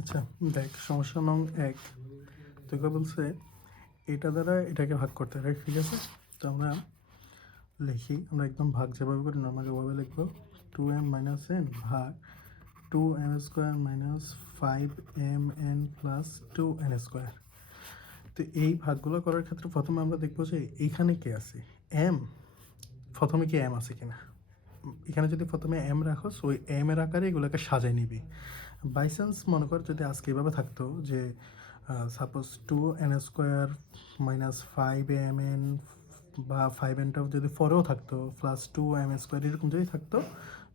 আচ্ছা দেখ, সমস্যা নং 1 তোকে বলছে এটা দ্বারা এটাকে ভাগ করতে, রাইট? ঠিক আছে, তো আমরা লিখি, আমরা একদম ভাগ যেভাবে করি নর্মালি ওভাবে লিখবো। 2m মাইনাস এন ভাগ 2m square minus 5mn plus 2n square. তো এই ভাগগুলো করার ক্ষেত্রে প্রথমে আমরা দেখবো যে এইখানে কে আছে, এম। প্রথমে কি এম আছে কিনা। এখানে যদি প্রথমে এম রাখো, সো ওই এম এর আকারে এগুলোকে সাজাই নিবি। বাই চান্স মনে কর যদি আজকে এভাবে থাকতো যে suppose 2n square minus 5mn বা 5nটাও যদি পরেও থাকতো প্লাস 2m স্কোয়ার এরকম যদি থাকতো,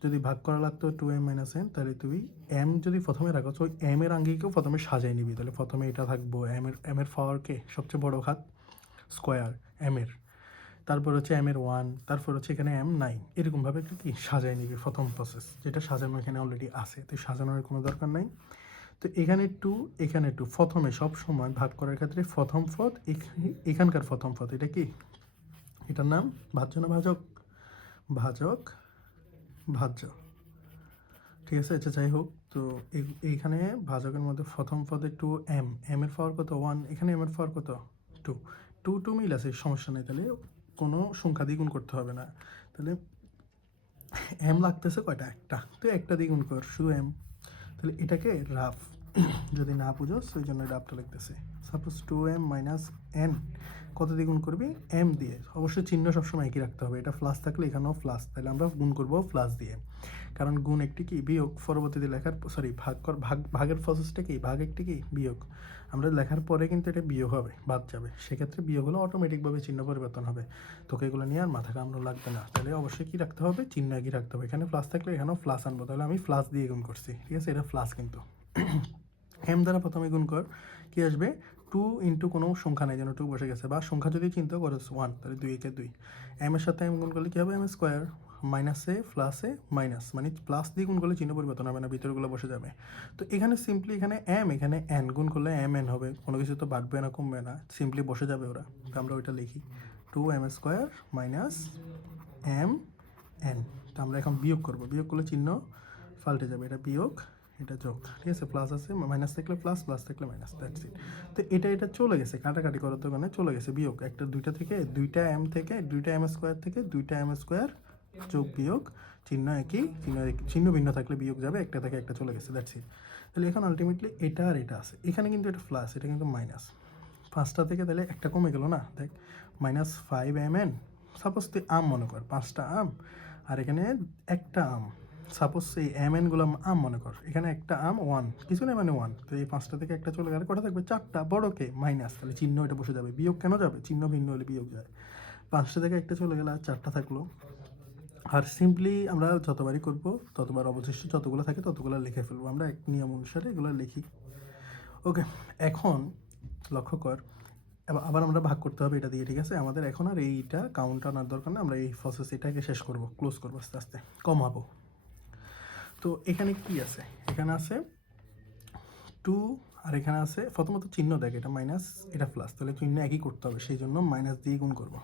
যদি ভাগ করা লাগতো 2m মাইনাস n, তাহলে তুই এম যদি প্রথমে রাখো, ওই এম এর আঙ্গিকেও প্রথমে সাজাই নিবি। তাহলে প্রথমে এটা থাকবো এম এর পাওয়ারকে সবচেয়ে বড় ঘাত স্কোয়ার এম এর, তারপর হচ্ছে এম এর 1, তারপর হচ্ছে এখানে এম নাই, এরকমভাবে একটু কি সাজাই নিবি প্রথম প্রসেস, যেটা সাজানো এখানে অলরেডি আছে, তো সাজানোর কোনো দরকার নাই। তো এখানে 2 এখানে 2, প্রথমে সব সময় ভাগ করার ক্ষেত্রে প্রথম পদ এখানকার প্রথম পদ এটা কি, এটার নাম ভাজ্য না ভাজক, ভাজক ভাজ্য, ঠিক আছে। আচ্ছা যাই হোক, তো এইখানে ভাজকের মধ্যে প্রথম পদে 2m, এম এর পাওয়ার কত 1, এখানে এম এর পাওয়ার কত 2, 2 মিল আছে, সমস্যা নেই, তাহলে কোনো সংখ্যা দিয়ে গুণ করতে হবে না। তাহলে এম লাগতেছে কয়টা, একটা, তো একটা দিয়ে গুণ কর শুধু এম। তাহলে এটাকে রাফ যদি না বুঝোস ওই জন্য রাফটা লিখতেছে। সাপোজ 2m মাইনাস n কত দিয়ে গুণ করবি, এম দিয়ে। অবশ্যই চিহ্ন সবসময় একই রাখতে হবে, এটা প্লাস থাকলে এখানেও প্লাস, তাহলে আমরা গুণ করবো প্লাস দিয়ে, কারণ গুণ একটি কি বিয়োগ, পরবর্তীতে লেখার ভাগের প্রসেসটা কি, ভাগ একটি কি বিয়োগ, আমরা লেখার পরে কিন্তু এটা বিয়োগ হবে, বাদ যাবে, সেক্ষেত্রে বিয়োগ হলে অটোমেটিকভাবে চিহ্ন পরিবর্তন হবে। তোকে এগুলো নিয়ে আর মাথা কামড় লাগবে না। তাহলে অবশ্যই কি রাখতে হবে, চিহ্ন একই রাখতে হবে, এখানে প্লাস থাকলে এখানেও প্লাস আনবো, তাহলে আমি প্লাস দিয়ে গুণ করছি, ঠিক আছে, এটা প্লাস কিন্তু এম দ্বারা প্রথমে গুণ কর, কি আসবে 2 ইন্টু কোনো সংখ্যা নেই যেন 2 বসে গেছে, বা সংখ্যা যদি চিন্তা করো 1, তাহলে 2 একে 2, এম এর সাথে এম গুণ করলে কী হবে এম স্কোয়ার, মাইনাসে প্লাসে মাইনাস, মানে প্লাস দিয়ে গুণ করলে চিহ্ন পরিবর্তন হবে না, ভিতরগুলো বসে যাবে। তো এখানে সিম্পলি এখানে এম এখানে এন গুণ করলে এম এন হবে, কোনো কিছু তো বাড়বে না কমবে না, সিম্পলি বসে যাবে ওরা। তো আমরা ওইটা লিখি 2m square minus M N. তো আমরা এখন বিয়োগ করবো, বিয়োগ করলে চিহ্ন পাল্টে যাবে, এটা বিয়োগ এটা যোগ, ঠিক আছে, প্লাস আছে মাইনাস থাকলে প্লাস, প্লাস থাকলে মাইনাস, দ্যাটস ইট। তো এটা চলে গেছে, কাটাকাটি করার দোকানে চলে গেছে বিয়োগ, একটা দুইটা থেকে দুইটা এম থেকে দুইটা এম স্কোয়ার থেকে দুইটা এম স্কোয়ার যোগ বিয়োগ, চিহ্ন একই, চিহ্ন ভিন্ন থাকলে বিয়োগ যাবে, একটা থেকে একটা চলে গেছে, দ্যাটস ইট। তাহলে এখন আলটিমেটলি এটা আর এটা আছে, এখানে কিন্তু এটা প্লাস, এটা কিন্তু মাইনাস, পাঁচটা থেকে তাহলে একটা কমে গেল না, দেখ মাইনাস 5mn, সাপোজ তুই আম মনে কর 5টা আম, আর এখানে একটা আম, সাপোজ এই mn-গুলো আম মনে কর, এখানে একটা আম 1, কিছু নেই মানে 1, তো এই 5টা থেকে একটা চলে গেলে কটা থাকবে 4টা, বড়কে মাইনাস, তাহলে চিহ্ন এটা বসে যাবে, বিয়োগ কেন যাবে, চিহ্ন ভিন্ন হলে বিয়োগ যায়, 5টা থেকে একটা চলে গেলে আর 4টা থাকলো। আর সিম্পলি আমরা যতবারই করব ততবার অবশিষ্ট যতগুলো থাকে ততগুলো লিখে ফেলবো, আমরা এক নিয়ম অনুসারে এগুলো লিখি। ওকে, এখন লক্ষ্য কর, আবার আমরা ভাগ করতে হবে এটা দিয়ে, ঠিক আছে, আমাদের এখন আর এইটা কাউন্ট আনার দরকার না, আমরা এই প্রসেস এটাকে শেষ করব, ক্লোজ করবো আস্তে আস্তে, কমাবো। তো এখানে কি আছে, এখানে আছে 2, আর এখানে আছে প্রথমত চিহ্ন দেখ, এটা মাইনাস এটা প্লাস, তাহলে চিহ্ন একই করতে হবে, সেই জন্য মাইনাস দিয়ে গুণ করবো।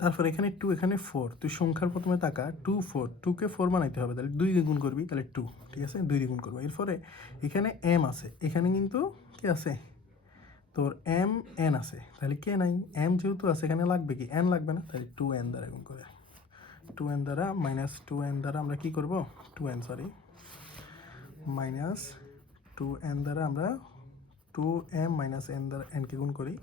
তারপর এখানে 2 এখানে 4, তুই সংখ্যার প্রথমে তাকা 2 4, 2কে 4 বানাইতে হবে, তাহলে 2 দিয়ে গুণ করবি, তাহলে 2, ঠিক আছে, 2 দিয়ে গুণ করবো। এরপরে এখানে এম আছে, এখানে কিন্তু কি আছে তোর এম এন আছে, তাহলে কে নাই, এম যেহেতু আছে এখানে লাগবে কি, এন লাগবে না, তাহলে 2n দ্বারা গুণ করে, 2n দ্বারা মাইনাস 2n দ্বারা আমরা কি করব, 2n সরি মাইনাস 2n দ্বারা আমরা 2m মাইনাস n দ্বারা nকে গুণ করি,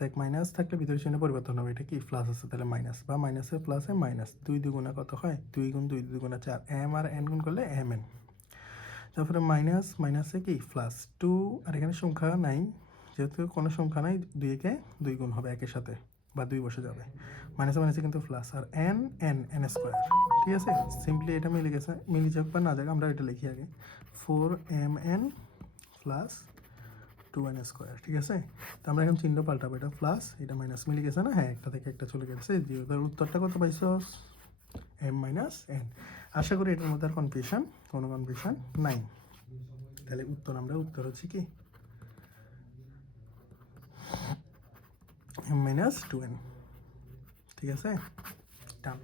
দেখ মাইনাস থাকলে ভিতরে চিহ্ন পরিবর্তন হবে, এটা কি প্লাস আছে, তাহলে মাইনাস, বা মাইনাসে প্লাসে মাইনাস, 2 দুগুণা কত হয় 2 গুণ 2 দুগুণা 4, m আর n গুণ করলে mn, তারপরে মাইনাস মাইনাসে কি প্লাস 2, আর এখানে সংখ্যা নাই, যেহেতু কোনো সংখ্যা নাই 2কে 2 গুণ হবে একের সাথে, বা 2 বসে যাবে, মাইনাসে মাইনাসে কিন্তু প্লাস, আর এন এন এন স্কোয়ার, ঠিক আছে, সিম্পলি এটা মিলে গেছে, মিলে যাক বা না যাক আমরা এটা লিখি আগে 4mn প্লাস 2n স্কোয়ার, ঠিক আছে। তো আমরা এখন চিহ্ন পাল্টাবো, এটা প্লাস এটা মাইনাস, মিলে গেছে না, হ্যাঁ একটা থেকে একটা চলে গেছে, তার উত্তরটা কত পাইছো m মাইনাস n। আশা করি এটার মধ্যে আর কোনো কনফিউশন নাই। তাহলে উত্তর হচ্ছে কি m মাইনাস 2n, ঠিক আছে, ডান।